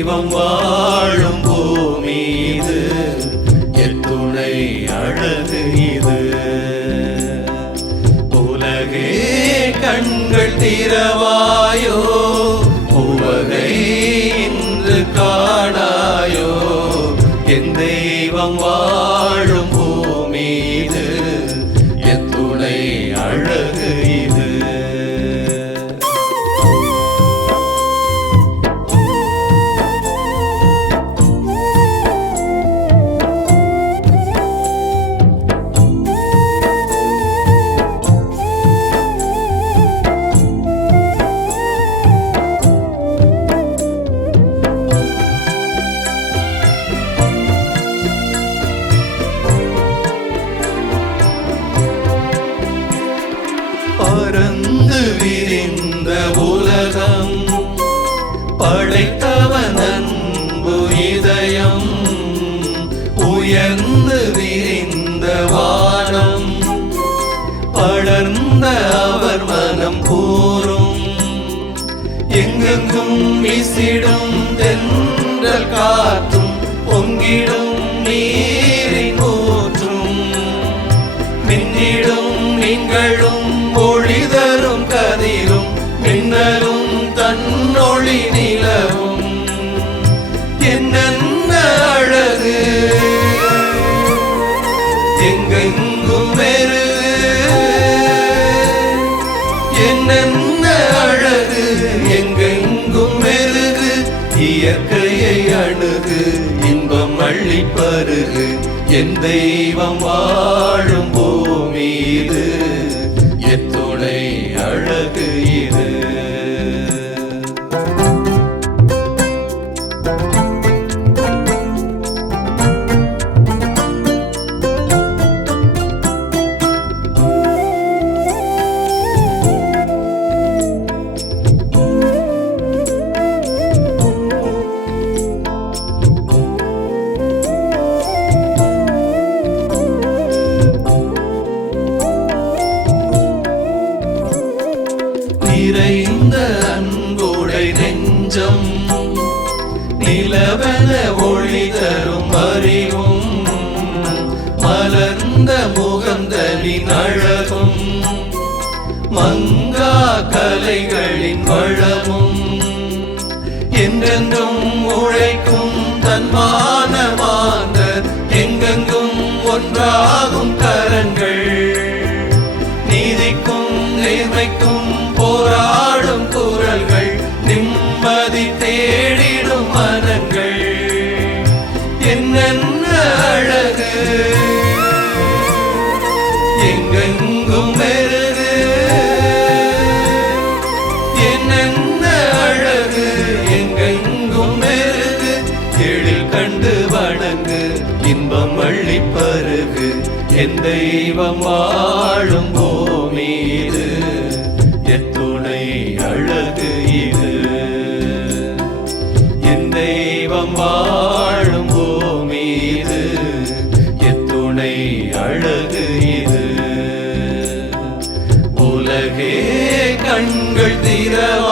தெய்வம் வாழும் பூமி இது, எத்துணை அழகு இது. உலகே கண்கள் திறவாயோ, உவகை இன்று காணாயோ, என் தெய்வம் வாழும் பூமி இது, எத்துணை அழகு இது. பரந்து விரிந்த உலகம் படைத்தவன் அன்பு இதயம், உயர்ந்து விரிந்த வானம் படர்ந்த அவர் மனம் கூறும். எங்கெங்கும் வீசிடும் தென்றல் காற்றும், பொங்கிடும் நீரின் ஊற்றும், மின்னிடும் நீங்களும் ஒளிதரும் கதிரும், மின்னலும் தன்னொளி நிலவும், என்னென்ன அழகு எங்கெங்கும் மெருகு, என்னென்ன அழகு எங்கெங்கும் மெருகு. இயற்கையை அணுகு, இன்பம் அள்ளி பருகு, என் தெய்வம் வாழும் பூமி இது, எத்துணை அழகு இது. நிறைந்த அன்புடை நெஞ்சம், நிலவென ஒளி தரும் அறிவும், மலர்ந்த முகந்தலின் அழகும், மங்கா கலைகளின் வளமும், என்றென்றும் உழைக்கும் தன்மான மாந்தர், எங்கெங்கும் ஒன்றாகும் கரங்கள், நீதிக்கும் நேர்மைக்கும் போராடும் குரல்கள், நிம்மதி தேடிடும் மனங்கள், என்னென்ன அழகு எங்கெங்கும் மெருகு, என்னென்ன அழகு எங்கெங்கும் மெருகு. எழில் கண்டு வணங்கு, இன்பம் அள்ளி பருகு, என் தெய்வம் வாழும் பூமி இது, எத்துணை அழகு இது. என் தெய்வம் வாழும் பூமி இது, எத்துணை அழகு இது. உலகே கண்கள் திறவாயோ,